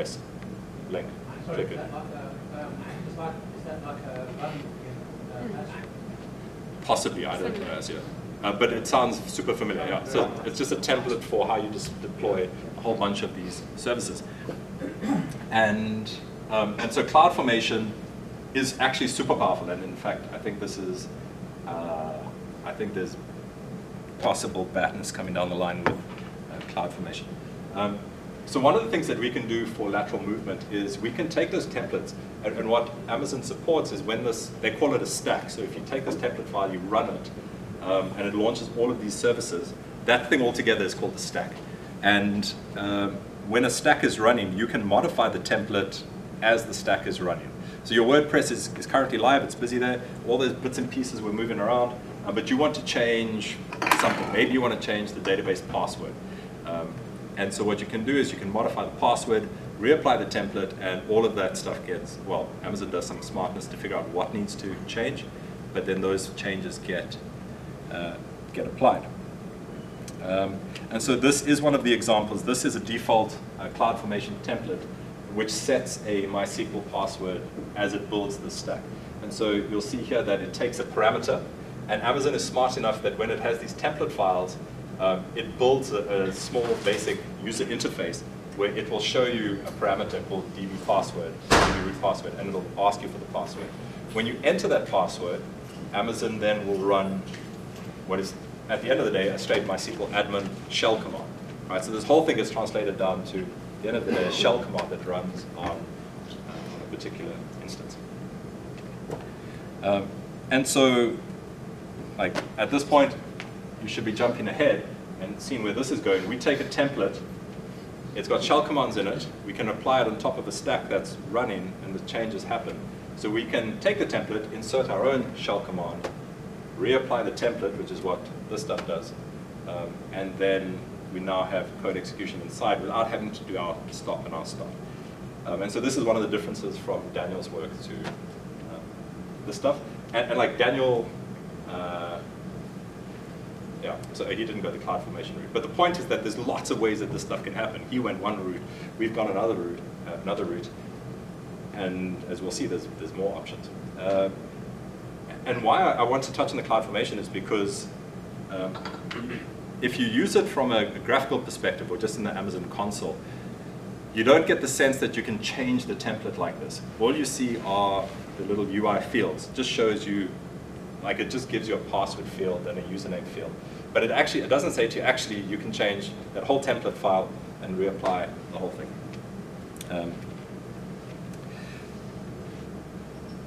press link. Sorry, Click is it. that like a running Possibly, I don't know as yet. But it sounds super familiar, yeah. So it's just a template for how you just deploy a whole bunch of these services. And so Cloudformation is actually super powerful. And in fact, I think this is, I think there's possible badness coming down the line with Cloudformation. So one of the things that we can do for lateral movement is we can take those templates, and what Amazon supports is when this, they call it a stack. So if you take this template file, you run it, and it launches all of these services, that thing altogether is called the stack. And when a stack is running, you can modify the template as the stack is running. So your WordPress is currently live, it's busy there, all those bits and pieces were moving around, but you want to change something. Maybe you want to change the database password. And so what you can do is you can modify the password, reapply the template, and all of that stuff gets, well, Amazon does some smartness to figure out what needs to change, but then those changes get applied. And so this is one of the examples. This is a default Cloudformation template which sets a MySQL password as it builds the stack. And so you'll see here that it takes a parameter, and Amazon is smart enough that when it has these template files, it builds a small basic user interface where it will show you a parameter called db password, db root password, and it'll ask you for the password. When you enter that password, Amazon then will run what is, at the end of the day, a straight MySQL admin shell command. Right? So this whole thing is translated down to, at the end of the day, a shell command that runs on a particular instance. And so, like at this point, you should be jumping ahead and seeing where this is going. We take a template, it's got shell commands in it, we can apply it on top of a stack that's running and the changes happen. So we can take the template, insert our own shell command, reapply the template, which is what this stuff does, and then we now have code execution inside without having to do our stop and our start. And so this is one of the differences from Daniel's work to this stuff. And like Daniel, yeah, so he didn't go the Cloudformation route. But the point is that there's lots of ways that this stuff can happen. He went one route, we've gone another route, and as we'll see, there's more options. And why I want to touch on the Cloudformation is because if you use it from a graphical perspective or just in the Amazon console, you don't get the sense that you can change the template like this. All you see are the little UI fields. It just shows you, like it just gives you a password field and a username field. But it doesn't say to you, actually, you can change that whole template file and reapply the whole thing.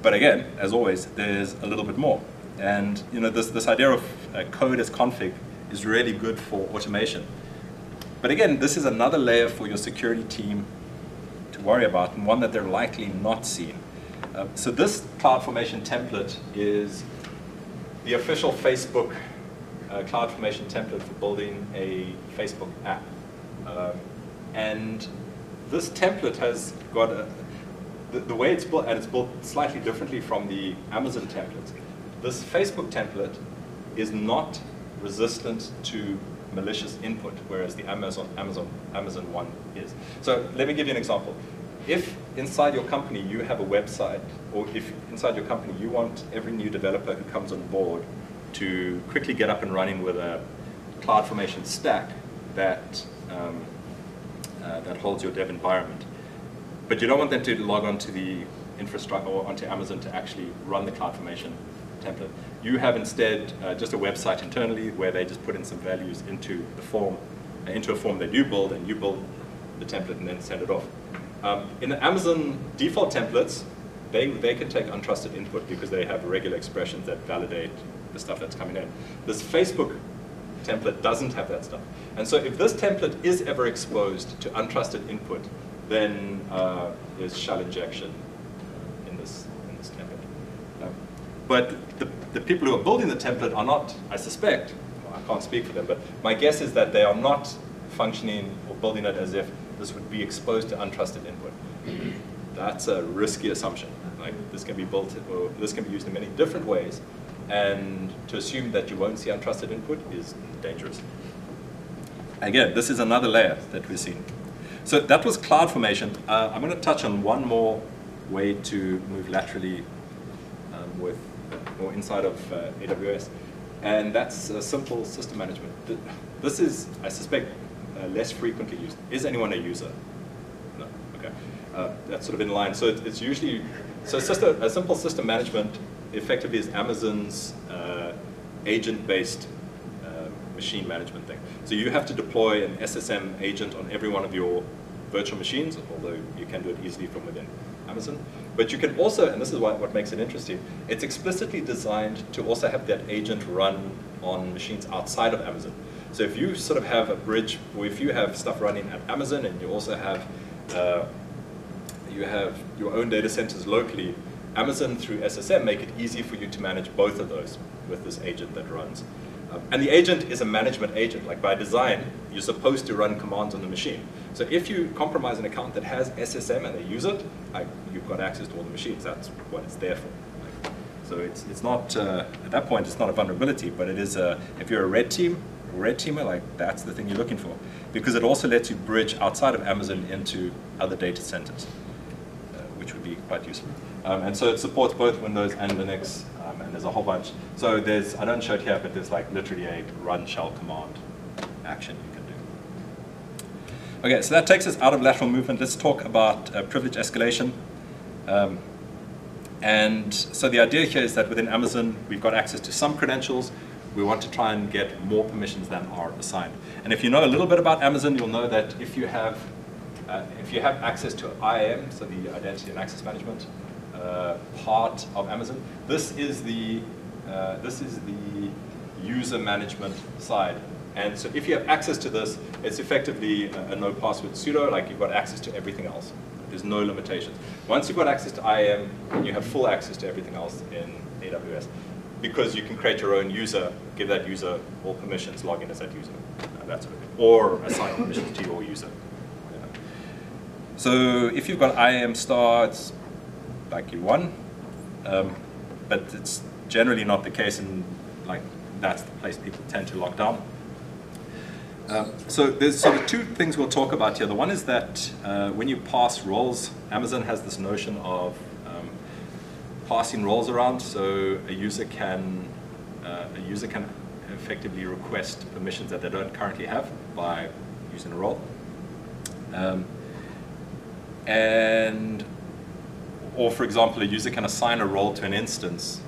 But again, as always, there's a little bit more. And you know, this idea of code as config is really good for automation. But again, this is another layer for your security team to worry about, and one that they're likely not seeing. So this Cloudformation template is the official Facebook Cloudformation template for building a Facebook app. And this template has got the way it's built, and it's built slightly differently from the Amazon templates. This Facebook template is not resistant to malicious input, whereas the Amazon one is. So let me give you an example. If inside your company you have a website, or if inside your company you want every new developer who comes on board to quickly get up and running with a Cloudformation stack that holds your dev environment, but you don't want them to log on to the infrastructure or onto Amazon to actually run the Cloudformation template. You have instead just a website internally where they just put in some values into the form, into a form that you build, and you build the template and then send it off. In the Amazon default templates, they can take untrusted input because they have regular expressions that validate the stuff that's coming in. This Facebook template doesn't have that stuff. And so if this template is ever exposed to untrusted input, then there's shell injection in this template. But the people who are building the template are not, I suspect, well, I can't speak for them, but my guess is that they are not functioning or building it as if this would be exposed to untrusted input. That's a risky assumption. Like, this can be built, or this can be used in many different ways, and to assume that you won't see untrusted input is dangerous. Again, this is another layer that we're seeing. So that was Cloudformation. I'm going to touch on one more way to move laterally with or inside of AWS, and that's simple system management. This is, I suspect, less frequently used. Is anyone a user? No. Okay. That's sort of in line. So it's usually a simple system management effectively is Amazon's agent-based machine management thing. So you have to deploy an SSM agent on every one of your virtual machines, although you can do it easily from within Amazon. But you can also, and this is what makes it interesting, it's explicitly designed to also have that agent run on machines outside of Amazon. So if you sort of have a bridge, or if you have stuff running at Amazon and you also have your own data centers locally, Amazon through SSM make it easy for you to manage both of those with this agent that runs. And the agent is a management agent. Like by design, you're supposed to run commands on the machine. So if you compromise an account that has SSM and they use it, you've got access to all the machines. That's what it's there for. So it's not, at that point, it's not a vulnerability, but it is if you're a red teamer, like that's the thing you're looking for. Because it also lets you bridge outside of Amazon into other data centers, which would be quite useful. And so it supports both Windows and Linux, and there's a whole bunch. So there's, I don't show it here, but there's like literally a run shell command action you can do. Okay, so that takes us out of lateral movement. Let's talk about privilege escalation. And so the idea here is that within Amazon, we've got access to some credentials. We want to try and get more permissions than are assigned. And if you know a little bit about Amazon, you'll know that if you have access to IAM, so the Identity and Access Management part of Amazon, this is the user management side. And so if you have access to this, it's effectively a no password pseudo, like you've got access to everything else. There's no limitations. Once you've got access to IAM, you have full access to everything else in AWS. Because you can create your own user, give that user all permissions, log in as that user, that sort of thing. Or assign permissions to your user. Yeah. So if you've got IAM star, it's like you won. But it's generally not the case, and like that's the place people tend to lock down. So there's sort of two things we'll talk about here. The one is that when you pass roles, Amazon has this notion of passing roles around. So a user can effectively request permissions that they don't currently have by using a role, or for example, a user can assign a role to an instance.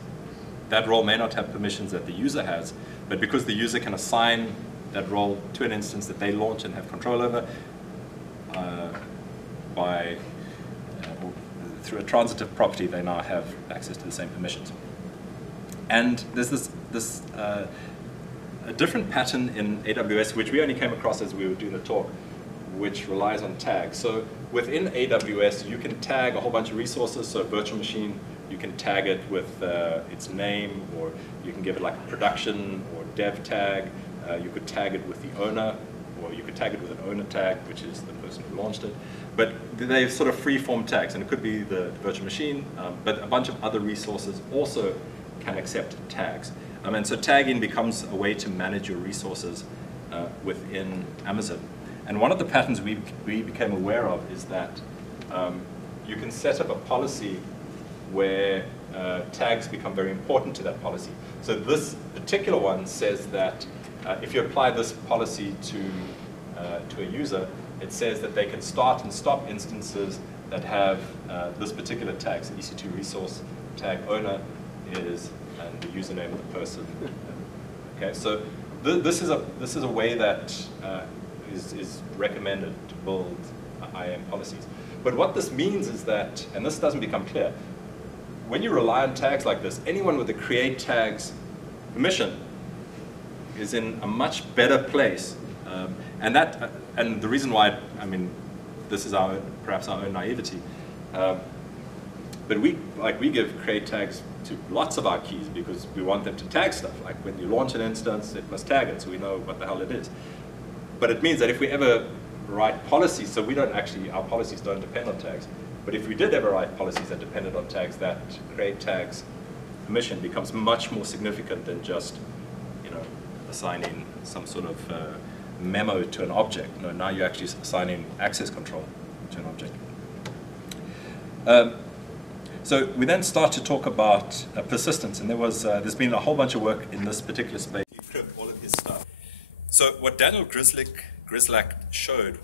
That role may not have permissions that the user has, but because the user can assign that role to an instance that they launch and have control over through a transitive property, they now have access to the same permissions. And there's a different pattern in AWS, which we only came across as we were doing the talk, which relies on tags. So within AWS, you can tag a whole bunch of resources. So a virtual machine, you can tag it with its name, or you can give it like a production or dev tag. You could tag it with the owner, or you could tag it with an owner tag, which is the person who launched it. But they're sort of free-form tags, and it could be the virtual machine, but a bunch of other resources also can accept tags. And so tagging becomes a way to manage your resources within Amazon. And one of the patterns we became aware of is that you can set up a policy where tags become very important to that policy. So this particular one says that if you apply this policy to a user, it says that they can start and stop instances that have this particular tag. So EC2 resource tag owner is, and the username of the person. Okay, so this is a way that is recommended to build IAM policies. But what this means is that, and this doesn't become clear, when you rely on tags like this, anyone with the create tags permission is in a much better place. And the reason why, I mean, this is perhaps our own naivety, but we give create tags to lots of our keys because we want them to tag stuff. Like when you launch an instance, it must tag it so we know what the hell it is. But it means that if we ever write policies, so we don't actually, our policies don't depend on tags, but if we did ever write policies that depended on tags, that create tags permission becomes much more significant than just, assigning some sort of memo to an object. No, now you're actually assigning access control to an object. So we then start to talk about persistence, and there's been a whole bunch of work in this particular space. All of his stuff. So what Daniel Grislak showed,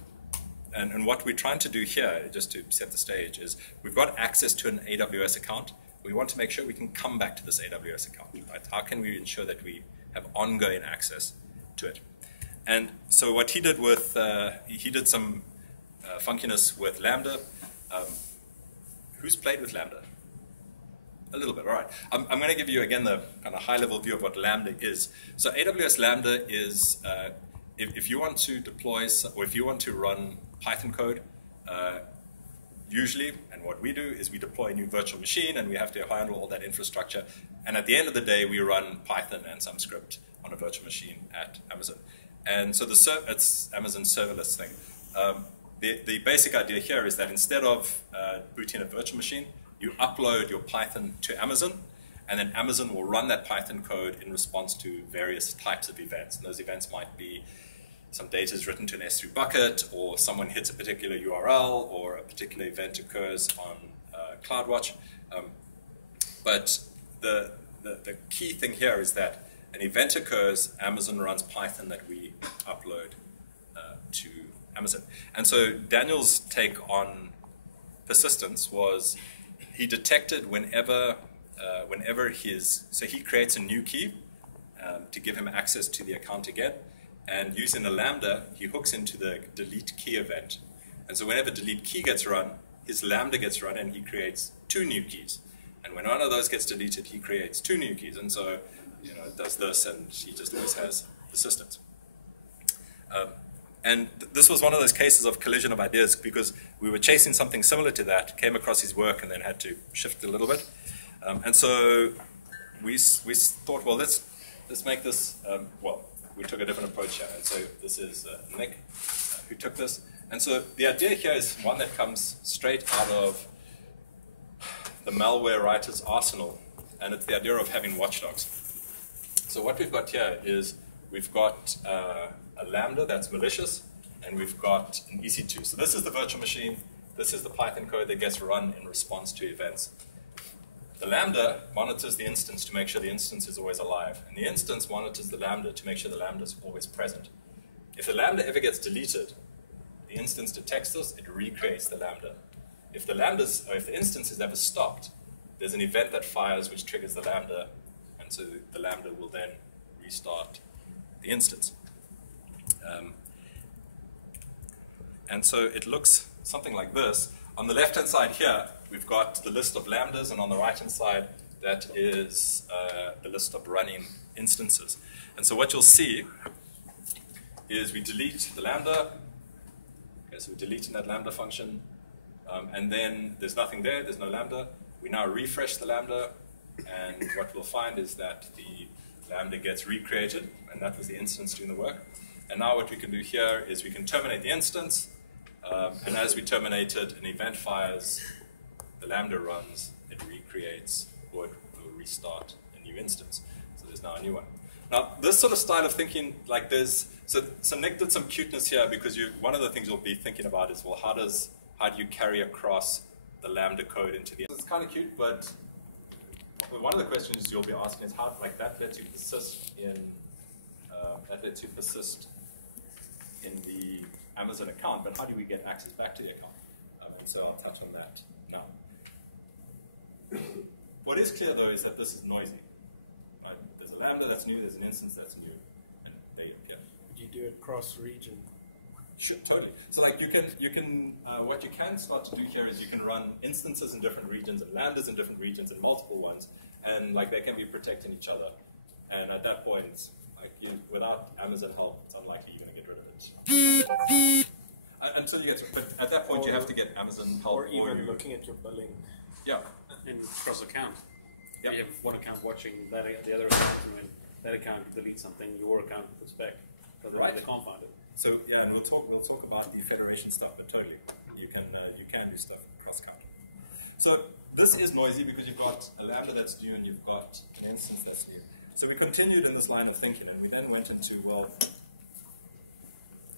and what we're trying to do here, just to set the stage, is we've got access to an AWS account. We want to make sure we can come back to this AWS account. Right? How can we ensure that we have ongoing access to it? And so what he did with, he did some funkiness with Lambda. Who's played with Lambda? A little bit, all right. I'm going to give you, again, the kind of high-level view of what Lambda is. So AWS Lambda is, if you want to deploy, or if you want to run Python code, usually, and what we do is we deploy a new virtual machine, and we have to handle all that infrastructure. And at the end of the day, we run Python and some script on a virtual machine at Amazon. And so it's Amazon's serverless thing. The basic idea here is that instead of booting a virtual machine, you upload your Python to Amazon, and then Amazon will run that Python code in response to various types of events. And those events might be some data is written to an S3 bucket, or someone hits a particular URL, or a particular event occurs on CloudWatch. But the key thing here is that an event occurs, Amazon runs Python that we upload to Amazon. And so Daniel's take on persistence was he detected whenever so he creates a new key to give him access to the account again, and using a Lambda, he hooks into the delete key event. And so whenever delete key gets run, his Lambda gets run, and he creates 2 new keys. And when one of those gets deleted, he creates 2 new keys. And so, it does this, and he just always has persistence. And this was one of those cases of collision of ideas, because we were chasing something similar to that, came across his work, and then had to shift a little bit. And so we thought, well, let's make this, we took a different approach here. And so this is Nick, who took this. And so the idea here is one that comes straight out of the malware writer's arsenal, and it's the idea of having watchdogs. So what we've got here is we've got a Lambda that's malicious, and we've got an EC2. So this is the virtual machine. This is the Python code that gets run in response to events. The Lambda monitors the instance to make sure the instance is always alive, and the instance monitors the Lambda to make sure the Lambda is always present. If the Lambda ever gets deleted, the instance detects this, it recreates the Lambda. If the instance is ever stopped, there's an event that fires which triggers the Lambda, and so the Lambda will then restart the instance. And so it looks something like this. On the left-hand side here, we've got the list of Lambdas, and on the right-hand side, that is the list of running instances. And so what you'll see is we delete the Lambda. Okay, so we're deleting that Lambda function. And then there's nothing there, there's no Lambda. We now refresh the Lambda, and what we'll find is that the Lambda gets recreated, and that was the instance doing the work. And now what we can do here is we can terminate the instance, and as we terminate it, an event fires, the Lambda runs, it recreates, or it will restart a new instance. So there's now a new one. Now, this sort of style of thinking, like so Nick did some cuteness here, because one of the things you'll be thinking about is, well, how do you carry across the Lambda code into the... It's kind of cute, but one of the questions you'll be asking is how, like, that lets you persist in the Amazon account, but how do we get access back to the account? And so I'll touch on that now. What is clear, though, is that this is noisy. Right? There's a Lambda that's new, there's an instance that's new, and there you go. Would you do it cross-region? Sure, totally. So like what you can start to do here is you can run instances in different regions and Lambdas in different regions and multiple ones, and like they can be protecting each other. And at that point, like without Amazon help, it's unlikely you're going to get rid of it. Until you get to, but at that point you have to get Amazon help. Or even looking at your billing. Yeah. In cross account. Yep. You have one account watching the other account, and when that account deletes something, your account puts back. Because they can't find it. So yeah, and we'll talk about the federation stuff, but totally, you can do stuff cross count. So this is noisy because you've got a Lambda that's new and you've got an instance that's new. So we continued in this line of thinking, and we then went into, well,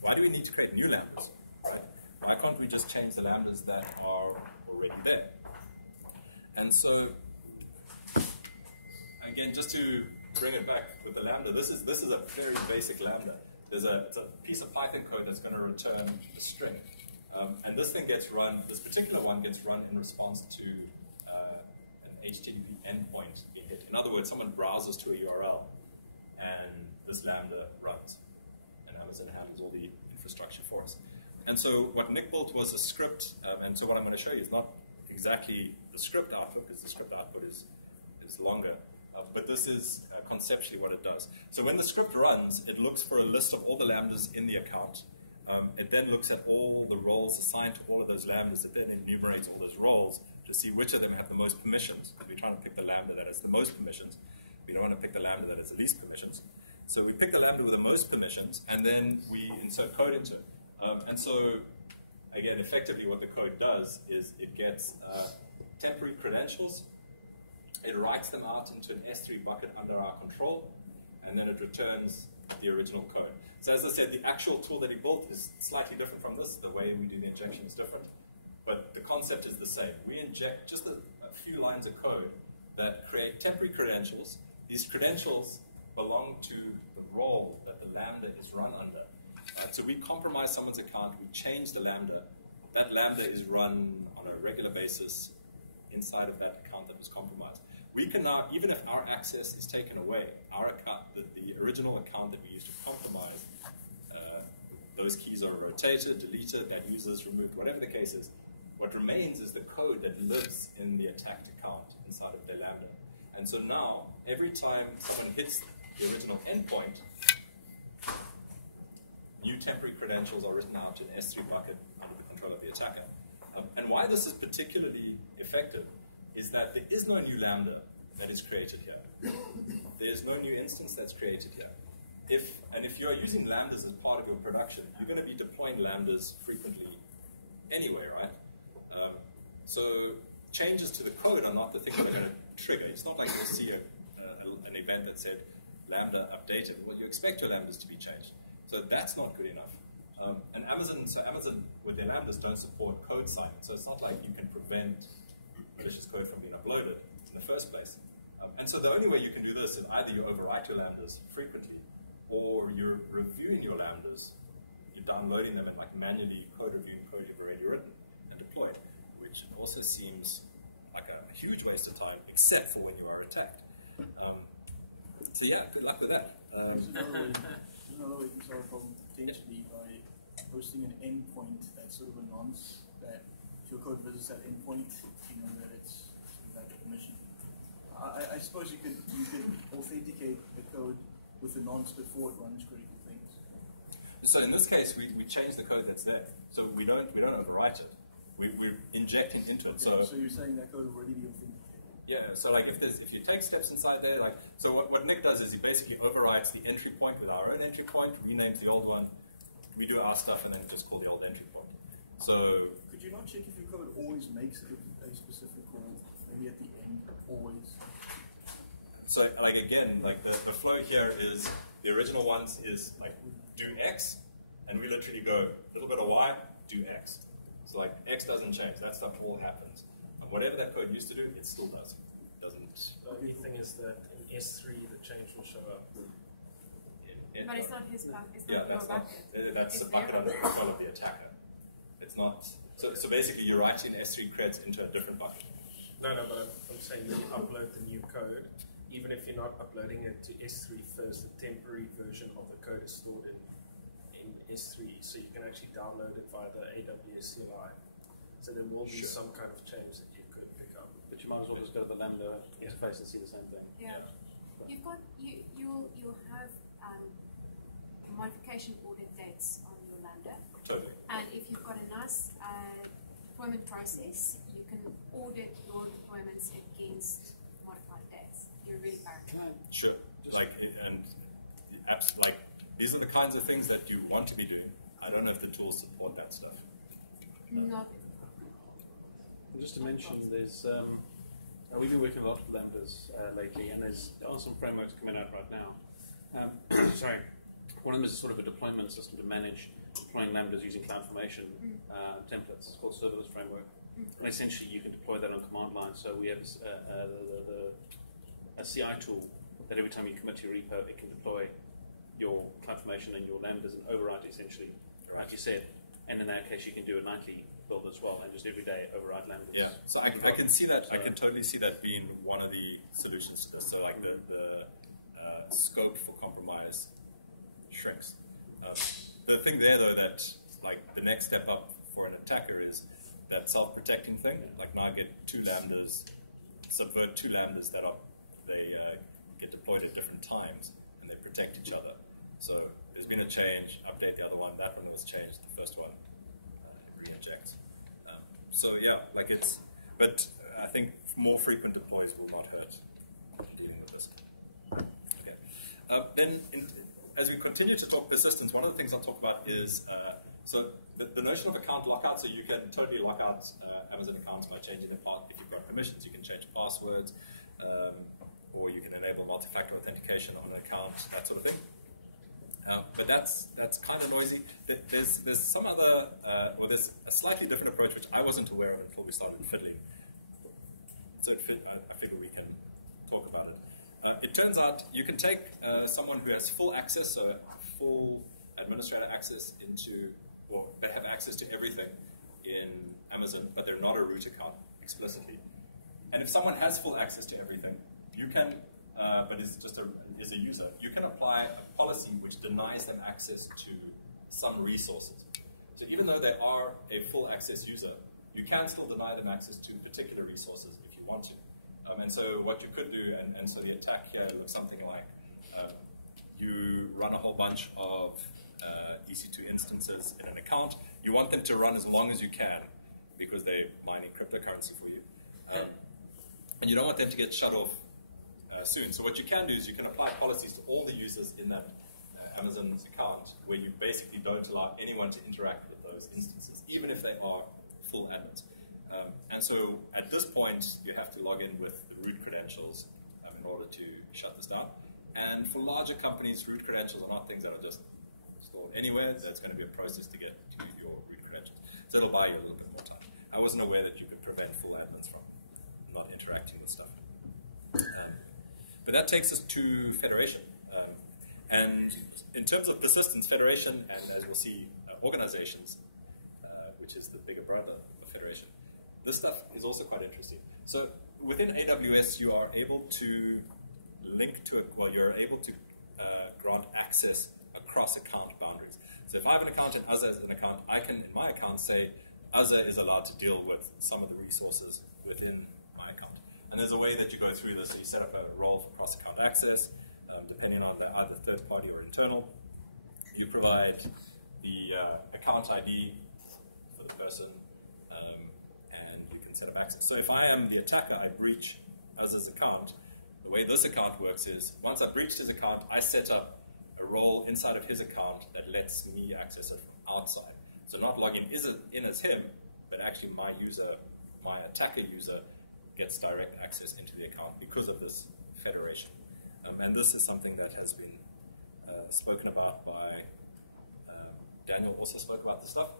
why do we need to create new lambdas, right? Why can't we just change the lambdas that are already there? And so, again, just to bring it back with the lambda, this is a very basic lambda. It's a piece of Python code that's going to return a string. And this thing gets run, this particular one gets run in response to an HTTP endpoint being hit. In other words, someone browses to a URL and this lambda runs. And Amazon handles all the infrastructure for us. And so what Nick built was a script, and so what I'm going to show you is not exactly the script output, because the script output is longer. But this is conceptually what it does. So when the script runs, it looks for a list of all the lambdas in the account. It then looks at all the roles assigned to all of those lambdas. It then enumerates all those roles to see which of them have the most permissions. Because we're trying to pick the lambda that has the most permissions. We don't want to pick the lambda that has the least permissions. So we pick the lambda with the most permissions, and then we insert code into it. And so, again, effectively what the code does is it gets temporary credentials. It writes them out into an S3 bucket under our control, and then it returns the original code. So as I said, the actual tool that he built is slightly different from this. The way we do the injection is different, but the concept is the same. We inject just a few lines of code that create temporary credentials. These credentials belong to the role that the lambda is run under. So we compromise someone's account, we change the lambda. That lambda is run on a regular basis inside of that account that was compromised. We can now, even if our access is taken away, our account, the original account that we used to compromise, those keys are rotated, deleted, that user is removed, whatever the case is. What remains is the code that lives in the attacked account inside of their lambda. And so now, every time someone hits the original endpoint, new temporary credentials are written out in S3 bucket under the control of the attacker. And why this is particularly effective is that there is no new lambda that is created here. There is no new instance that's created here. If you're using lambdas as part of your production, you're going to be deploying lambdas frequently anyway, right? So changes to the code are not the thing that are going to trigger. It's not like you see an event that said lambda updated. Well, you expect your lambdas to be changed. So that's not good enough. And Amazon with their lambdas don't support code signing. So it's not like you can prevent malicious code from being uploaded in the first place. And so the only way you can do this is either you overwrite your lambdas frequently, or you're reviewing your lambdas, you're downloading them and like manually code reviewing code you've already written and deployed, which also seems like a huge waste of time, except for when you are attacked. So yeah, good luck with that. There's another way to solve the problem potentially by hosting an endpoint that sort of a nonce that if your code visits that endpoint, you know that it's that permission. I suppose you could authenticate the code with the nonce before it runs critical things. So in this case, we change the code that's there. So we don't overwrite it. We're injecting into it. Okay, so you're saying that code already be authenticated? Yeah. So like if you take steps inside there, like so what Nick does is he basically overwrites the entry point with our own entry point, renames the old one, we do our stuff, and then just call the old entry point. So could you not check if your code always makes a specific call, maybe at the end, always? So like again, like the flow here is the original ones is like do X, and we literally go a little bit of Y, do X. So like X doesn't change, that stuff all happens. And whatever that code used to do, it still does. It doesn't. The only thing is that in S3 the change will show up. But it's not his bucket. It's not Yeah, your that's bucket. that's It's the bucket their under control of the attacker. It's not. So basically, you're writing S3 creds into a different bucket. No, but I'm saying you upload the new code, even if you're not uploading it to S3 first, the temporary version of the code is stored in S3, so you can actually download it via the AWS CLI. So there will be some kind of change that you could pick up. But you might as well just go to the Lambda interface and see the same thing. Yeah. You've got you'll have modification audit dates on your Lambda. Totally. And if you've got a nice deployment process, you can audit your deployments against modified dates. You're really powerful. Sure. Like these are the kinds of things that you want to be doing. I don't know if the tools support that stuff. Not. And just to mention, there's we've been working a lot with Lambdas lately, and there are some frameworks coming out right now. Sorry, one of them is sort of a deployment system to manage deploying Lambdas using Cloudformation templates. It's called serverless framework. And essentially you can deploy that on command line. So we have a CI tool that every time you commit to your repo, it can deploy your Cloudformation and your Lambdas and overwrite essentially, like you said. And in that case, you can do a nightly build as well, and just every day override Lambdas. Yeah, so I can see that. I can totally see that being one of the solutions. So like the scope for compromise shrinks. The thing there, though, that like the next step up for an attacker is that self-protecting thing. Like now I get 2 Lambdas, subvert 2 Lambdas that are get deployed at different times, and they protect each other. So there's been a change. Update the other one. That one was changed. The first one re-injects. So yeah, like it's. But I think more frequent deploys will not hurt dealing with this. Okay. Then, as we continue to talk persistence, one of the things I'll talk about is so the notion of account lockout. So you can totally lock out Amazon accounts by changing the part. If you've got permissions, you can change passwords, or you can enable multi-factor authentication on an account, that sort of thing. But that's kind of noisy. There's some other, or there's a slightly different approach which I wasn't aware of until we started fiddling. So I figure we can talk about it. It turns out you can take someone who has full access, so full administrator access into, or they have access to everything in Amazon, but they're not a root account explicitly. And if someone has full access to everything, you can, but is a user, you can apply a policy which denies them access to some resources. So even though they are a full access user, you can still deny them access to particular resources if you want to. And so what you could do, and so the attack here looks something like, you run a whole bunch of EC2 instances in an account. You want them to run as long as you can because they're mining cryptocurrency for you. And you don't want them to get shut off soon. So what you can do is you can apply policies to all the users in that Amazon's account where you basically don't allow anyone to interact with those instances, even if they are full admins. And so at this point, you have to log in with the root credentials in order to shut this down. And for larger companies, root credentials are not things that are just stored anywhere. There's going to be a process to get to your root credentials. So it'll buy you a little bit more time. I wasn't aware that you could prevent full admins from not interacting with stuff. But that takes us to federation. And in terms of persistence, federation, and as we'll see, organizations, which is the bigger brother of federation, this stuff is also quite interesting. So within AWS, you are able to link to it, well, you're able to grant access across account boundaries. So if I have an account and Azza has an account, I can, in my account, say Azza is allowed to deal with some of the resources within my account. And there's a way that you go through this. So you set up a role for cross-account access, depending on either third-party or internal. You provide the account ID for the person, and you can set up access. So if I am the attacker, I breach Azza's account. The way this account works is, once I've breached his account, I set up a role inside of his account that lets me access it from outside. So not logging in as him, but actually my user, my attacker user, gets direct access into the account because of this federation. And this is something that has been spoken about by Daniel. Also spoke about this stuff.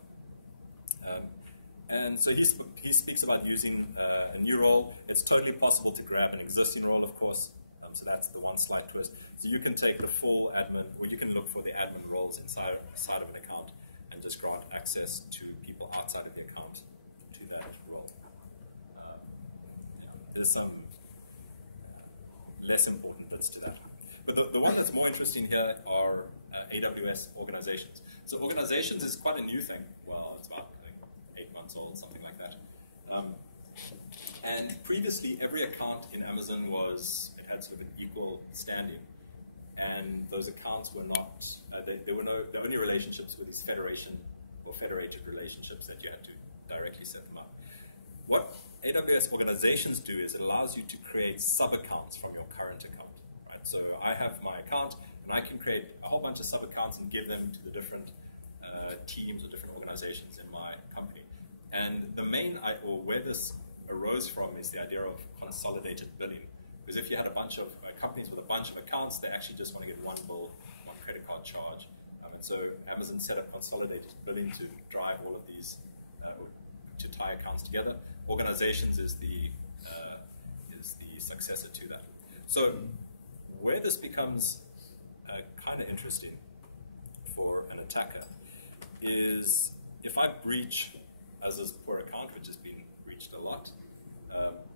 And so he speaks about using a new role. It's totally possible to grab an existing role, of course. So that's the one slight twist. So you can take the full admin, or you can look for the admin roles inside of an account and just grant access to people outside of the account to that role. There's some less important bits to that. But the one that's more interesting here are AWS organizations. So organizations is quite a new thing. Well, it's about 8 months old, something like that. And previously, every account in Amazon it had sort of an equal standing. And those accounts were not, there were the only relationships with these federation or federated relationships that you had to directly set them up. What AWS organizations do is it allows you to create sub-accounts from your current account. Right? So I have my account, and I can create a whole bunch of sub-accounts and give them to the different teams or different organizations in my company. And the main, or where this arose from, is the idea of consolidated billing. Because if you had a bunch of companies with a bunch of accounts, they actually just want to get one bill, one credit card charge. so Amazon set up consolidated billing to drive all of these, to tie accounts together. Organizations is the successor to that. So where this becomes kind of interesting for an attacker is if I breach Az's poor account, which has been breached a lot,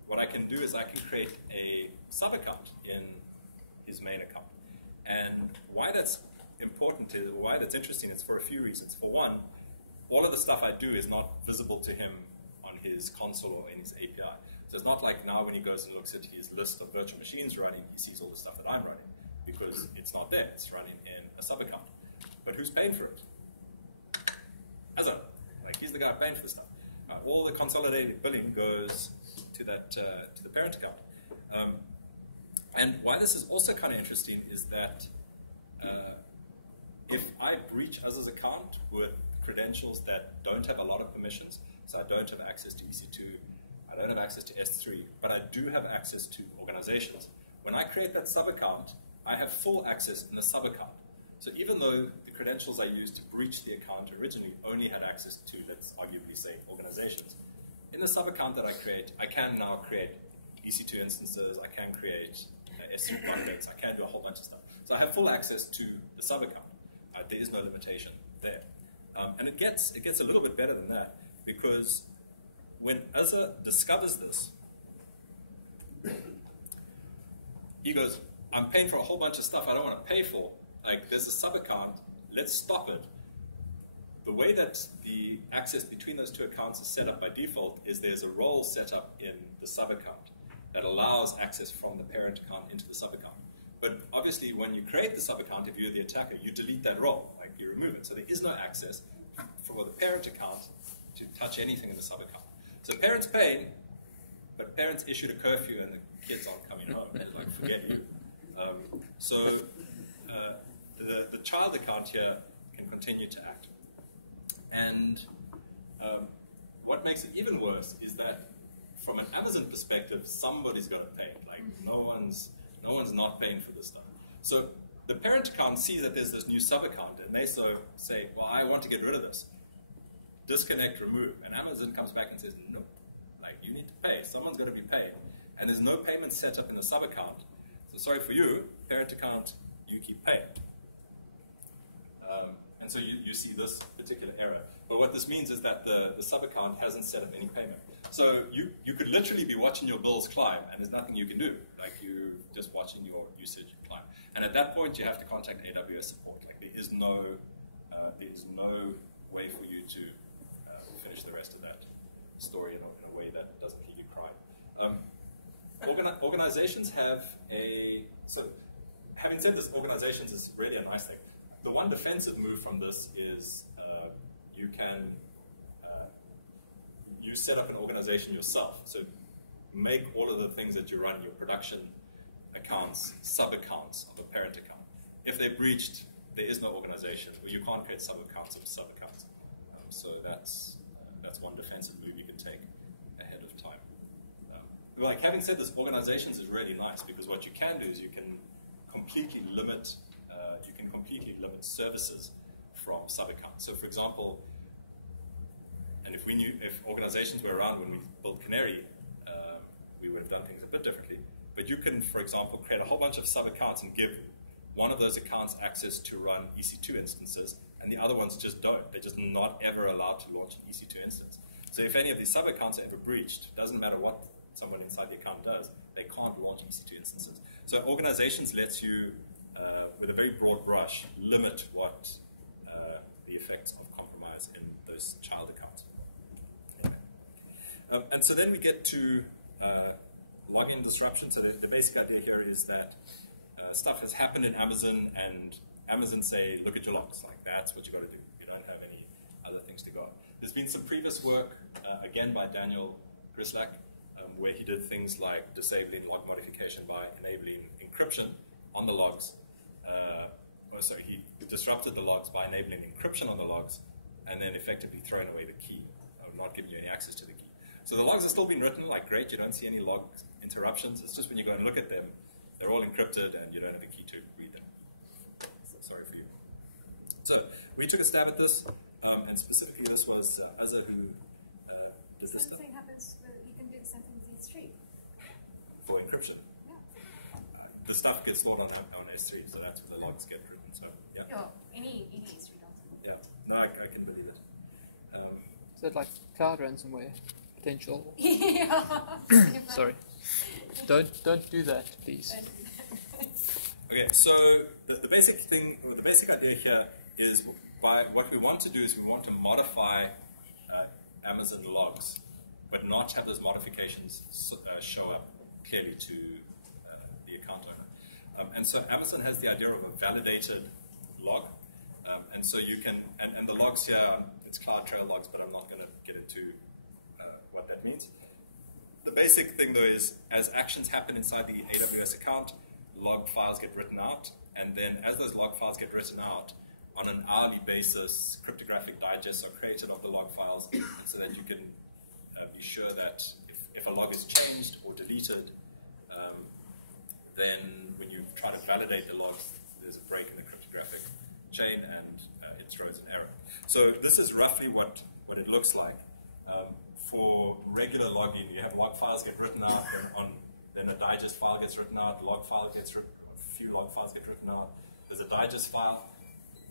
what I can do is I can create a sub-account in his main account. And why that's important, why that's interesting, it's for a few reasons. For one, all of the stuff I do is not visible to him on his console or in his API. So it's not like now when he goes and looks at his list of virtual machines running, he sees all the stuff that I'm running, because it's not there, it's running in a sub-account. But who's paying for it? Azza. Like, he's the guy paying for the stuff. All the consolidated billing goes to that to the parent account. And why this is also kind of interesting is that if I breach Azza's account with credentials that don't have a lot of permissions, so I don't have access to EC2, I don't have access to S3, but I do have access to organizations. When I create that sub-account, I have full access in the sub-account. So even though the credentials I used to breach the account originally only had access to, let's arguably say, organizations, in the sub-account that I create, I can now create EC2 instances, I can create S3 updates, I can do a whole bunch of stuff. So I have full access to the sub-account. There is no limitation there. And it gets a little bit better than that, because when Azza discovers this, he goes, I'm paying for a whole bunch of stuff I don't want to pay for. Like, there's a sub-account, let's stop it. The way that the access between those two accounts is set up by default is there's a role set up in the sub-account that allows access from the parent account into the sub-account. But obviously, when you create the sub-account, if you're the attacker, you delete that role, like you remove it. So there is no access for the parent account to touch anything in the sub-account. So parents paying, but parents issued a curfew and the kids aren't coming home. They're like, forget you. The child account here can continue to act. And what makes it even worse is that from an Amazon perspective, somebody's got to pay. Like, no one's not paying for this stuff. So the parent account sees that there's this new sub-account, and they say, well, I want to get rid of this. Disconnect, remove. And Amazon comes back and says, no, like, you need to pay. Someone's got to be paid. And there's no payment set up in the sub-account. So sorry for you, parent account, you keep paying. And so you see this particular error. But what this means is that the sub-account hasn't set up any payment. So you could literally be watching your bills climb, and there's nothing you can do. Like, you're just watching your usage climb. And at that point, you have to contact AWS support. Like, there is no way for you to finish the rest of that story in a way that doesn't hear you cry. Organizations have so having said this, organizations is really a nice thing. The one defensive move from this is you set up an organization yourself. So make all of the things that you run, your production accounts, sub-accounts of a parent account. If they're breached, there is no organization, or you can't create sub-accounts of sub-accounts. So that's one defensive move you can take ahead of time. Like, having said this, organizations is really nice, because what you can do is you can completely limit services from sub-accounts. So, for example, and if organizations were around when we built Canary, we would have done things a bit differently. But you can, for example, create a whole bunch of sub-accounts and give one of those accounts access to run EC2 instances, and the other ones just don't. They're just not ever allowed to launch an EC2 instance. So if any of these sub-accounts are ever breached, doesn't matter what someone inside the account does, they can't launch EC2 instances. So organizations lets you, with a very broad brush, limit what the effects of compromise in those child accounts. Okay. And so then we get to login disruption. So the basic idea here is that stuff has happened in Amazon, and Amazon say, look at your logs. Like, that's what you got to do. You don't have any other things to go on. There's been some previous work, again by Daniel Grislack, where he did things like disabling log modification by enabling encryption on the logs. He disrupted the logs by enabling encryption on the logs, and then effectively throwing away the key, not giving you any access to the key. So the logs are still being written, like, great, you don't see any log interruptions. It's just when you go and look at them, they're all encrypted and you don't have a key to read them. So sorry for you. So we took a stab at this, and specifically this was Aws who did this stuff. Something happens with, you can do something with S3. For encryption. Yeah. The stuff gets stored on S3, so that's where the logs get written. So yeah. Yeah, any S3 document. Yeah. No, I can believe it. Is that like cloud ransomware potential? Yeah. Sorry. Don't do that, please. Okay, so the basic thing, the basic idea here is what we want to do is we want to modify Amazon logs, but not have those modifications show up clearly to the account owner. And so Amazon has the idea of a validated log. And so you can, and the logs here, it's CloudTrail logs, but I'm not going to get into what that means. The basic thing though is as actions happen inside the AWS account, log files get written out, and then as those log files get written out, on an hourly basis, cryptographic digests are created of the log files so that you can be sure that if a log is changed or deleted, then when you try to validate the logs, there's a break in the cryptographic chain and it throws an error. So this is roughly what it looks like. For regular logging, you have log files get written out, then a digest file gets written out, log file gets written, a few log files get written out. There's a digest file.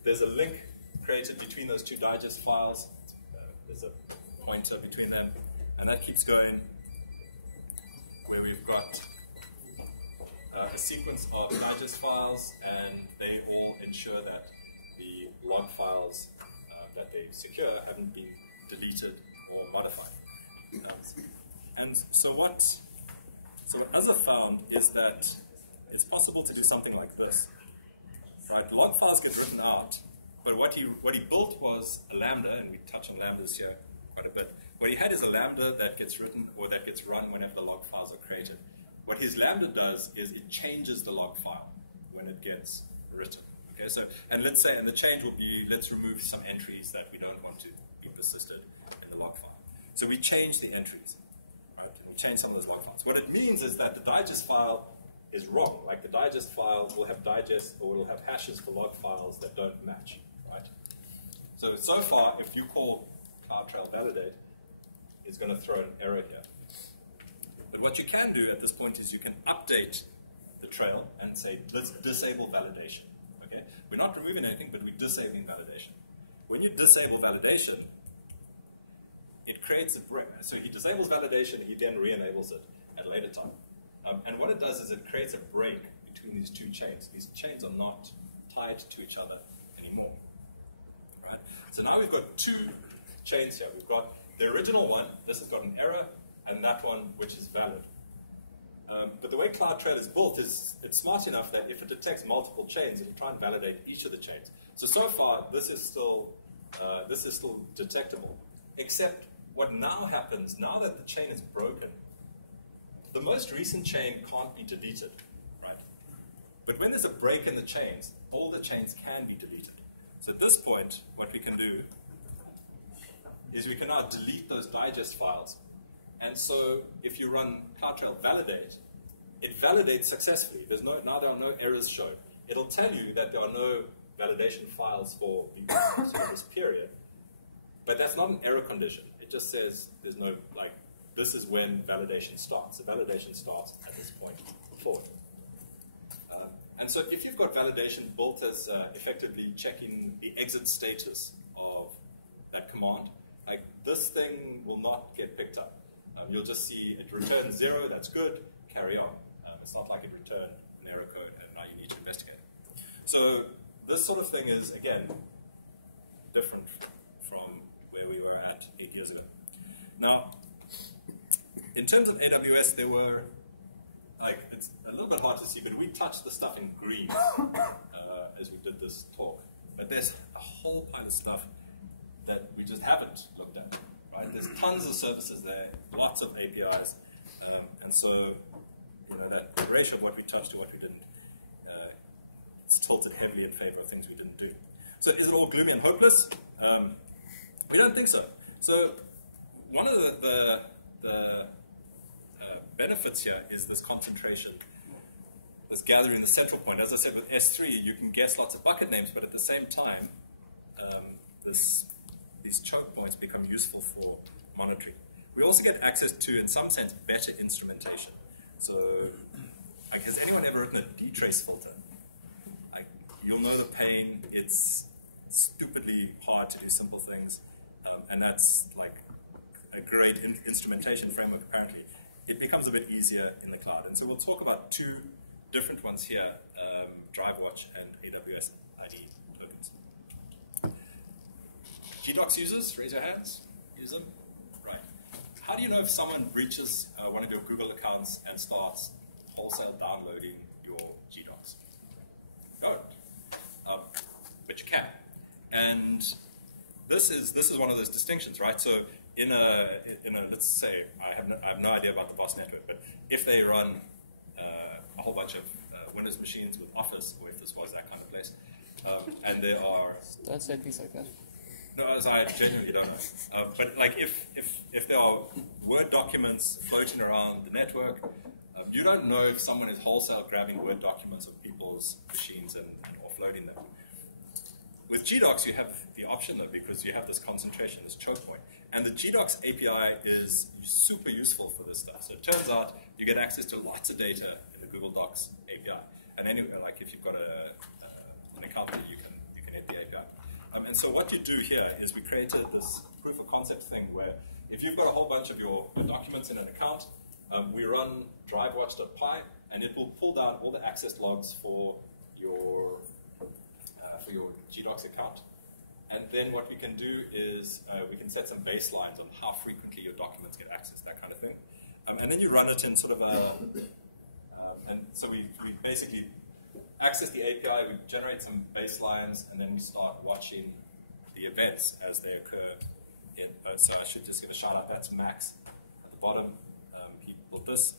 There's a link created between those two digest files. There's a pointer between them, and that keeps going where we've got a sequence of digest files, and they all ensure that the log files that they secure haven't been deleted or modified. And so what Aws found is that it's possible to do something like this. Right, log files get written out, but what he built was a Lambda, and we touch on Lambdas here quite a bit. What he had is a Lambda that gets written or that gets run whenever the log files are created. What his Lambda does is it changes the log file when it gets written. Okay, so and the change will be, let's remove some entries that we don't want to be persisted in the log file. So we change the entries, right? And we change some of those log files. What it means is that the digest file is wrong. Like the digest file will have digest, or it'll have hashes for log files that don't match, right? So far, if you call CloudTrail validate, it's going to throw an error here. But what you can do at this point is you can update the trail and say, let's disable validation. Okay? We're not removing anything, but we're disabling validation. When you disable validation, it creates a break. So he disables validation, he then re-enables it at a later time. And what it does is it creates a break between these two chains. These chains are not tied to each other anymore. Right? So now we've got two chains here. We've got the original one, this has got an error, and that one which is valid. But the way CloudTrail is built is it's smart enough that if it detects multiple chains, it'll try and validate each of the chains. So far, this is still detectable. Except what now happens, now that the chain is broken, the most recent chain can't be deleted, right? But when there's a break in the chains, all the chains can be deleted. So at this point, what we can do is we can now delete those digest files. And so if you run CloudTrail validate, it validates successfully. Now there are no errors shown. It'll tell you that there are no validation files for this period, but that's not an error condition. It just says there's no, like, this is when validation starts. The validation starts at this point forward. And so if you've got validation built as effectively checking the exit status of that command, like this thing will not get picked up. You'll just see it returns 0, that's good, carry on. It's not like it returned an error code and now you need to investigate it. So this sort of thing is, again, different from where we were at 8 years ago. Now, in terms of AWS, there were, like, it's a little bit hard to see, but we touched the stuff in green as we did this talk. But there's a whole pile of stuff that we just haven't looked at, right? There's tons of services there, lots of APIs, and so, you know, that ratio of what we touched to what we didn't, it's tilted heavily in favor of things we didn't do. So is it all gloomy and hopeless? We don't think so. So one of the benefits here is this concentration, this gathering the central point. As I said, with S3, you can guess lots of bucket names, but at the same time, these choke points become useful for monitoring. We also get access to, in some sense, better instrumentation. So, like, has anyone ever written a detrace filter? Like, you'll know the pain. It's stupidly hard to do simple things, and that's like a great instrumentation framework. Apparently, it becomes a bit easier in the cloud. And so we'll talk about two different ones here: DriveWatch and AWS ID tokens. GDocs users, raise your hands. Use them. Right. How do you know if someone breaches one of your Google accounts and starts wholesale downloading your GDocs? Don't. But you can. And this is one of those distinctions, right? So in a let's say I have no idea about the Boss network, but if they run a whole bunch of Windows machines with Office, or if this was that kind of place, and there are Don't say things like that. no, as I genuinely don't know. But like if there are Word documents floating around the network, you don't know if someone is wholesale grabbing Word documents of people's machines and offloading them. With GDocs, you have the option, though, because you have this concentration, this choke point. And the GDocs API is super useful for this stuff. So it turns out you get access to lots of data in the Google Docs API. And anyway, like if you've got an account there, you can hit the API. And so what you do here is we created this proof of concept thing where if you've got a whole bunch of your documents in an account, we run drivewatch.py, and it will pull down all the access logs for your GDocs account. And then what we can do is we can set some baselines on how frequently your documents get accessed, that kind of thing. And then you run it in sort of a, and so we basically access the API, we generate some baselines, and then we start watching the events as they occur. So I should just give a shout out, that's Max at the bottom. He built this.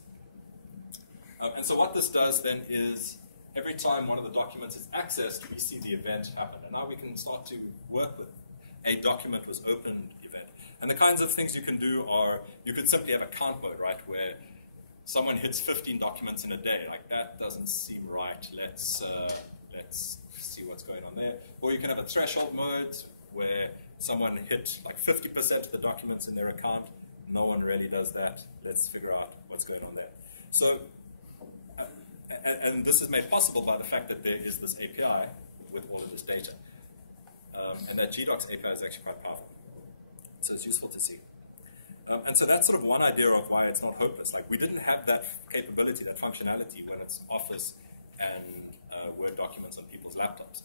And so what this does then is every time one of the documents is accessed, we see the event happen. And now we can start to work with a document was opened event. And the kinds of things you can do are, you could simply have a count mode, right, where someone hits 15 documents in a day. Like, that doesn't seem right. Let's see what's going on there. Or you can have a threshold mode where someone hit like 50% of the documents in their account. No one really does that. Let's figure out what's going on there. So, and this is made possible by the fact that there is this API with all of this data. And that GDocs API is actually quite powerful. So it's useful to see. And so that's sort of one idea of why it's not hopeless. Like, we didn't have that capability, that functionality when it's Office and Word documents on people's laptops.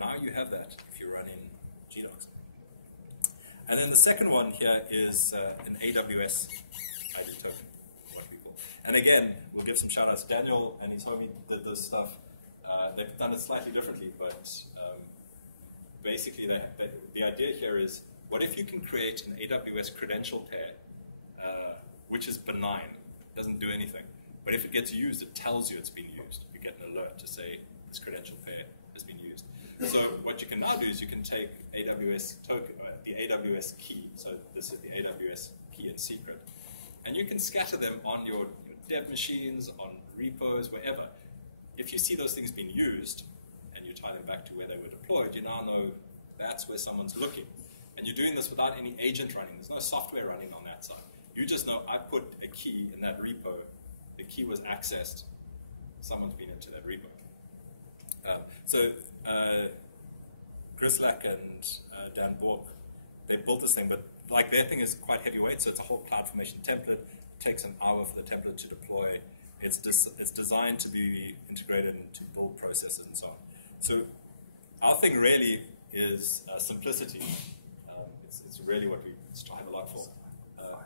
Now you have that if you're running GDocs. And then the second one here is an AWS ID token. And again, we'll give some shout outs. Daniel and his homie did this stuff. They've done it slightly differently, but basically the idea here is, what if you can create an AWS credential pair, which is benign, doesn't do anything, but if it gets used, it tells you it's been used. You get an alert to say this credential pair has been used. So what you can now do is you can take AWS token, the AWS key, so this is the AWS key and secret, and you can scatter them on your dev machines, on repos, wherever. If you see those things being used, and you tie them back to where they were deployed, you now know that's where someone's looking. And you're doing this without any agent running. There's no software running on that side. You just know, I put a key in that repo, the key was accessed, someone's been into that repo. So Grislak and Dan Bork, they built this thing, but like their thing is quite heavyweight, so it's a whole Cloudformation template. It takes an hour for the template to deploy. It's designed to be integrated into build processes and so on. So our thing really is simplicity. It's really what we strive a lot for.